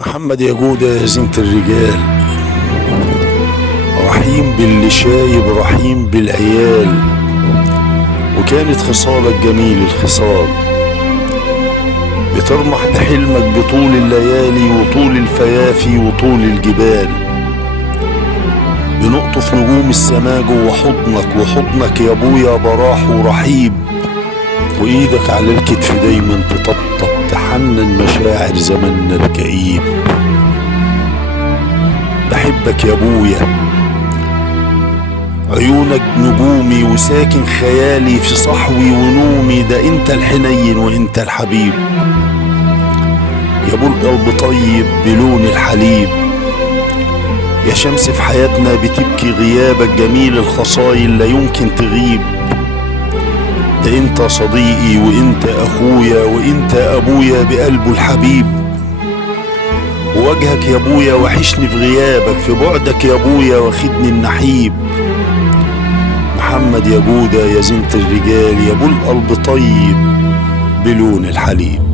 محمد يا جودة يا زينة الرجال، رحيم باللي شايب رحيم بالعيال، وكانت خصالك جميل الخصال، بترمح بحلمك بطول الليالي وطول الفيافي وطول الجبال، بنقطف نجوم السما جوا حضنك، وحضنك يا ابويا براح ورحيب، وايدك على الكتف دايما تطبطب تحنن مشاعر زمننا الكئيب. بحبك يا ابويا، عيونك نجومي وساكن خيالي في صحوي ونومي، ده انت الحنين وانت الحبيب يا ابو القلب طيب بلون الحليب، يا شمس في حياتنا بتبكي غيابك جميل الخصايل لا يمكن تغيب، ده انت صديقي وانت اخويا وانت ابويا بقلبه الحبيب، ووجهك يا ابويا وحشني في غيابك، في بعدك يا ابويا واخدني النحيب. محمد يا جودة يا زينة الرجال يا ابو القلب طيب بلون الحليب.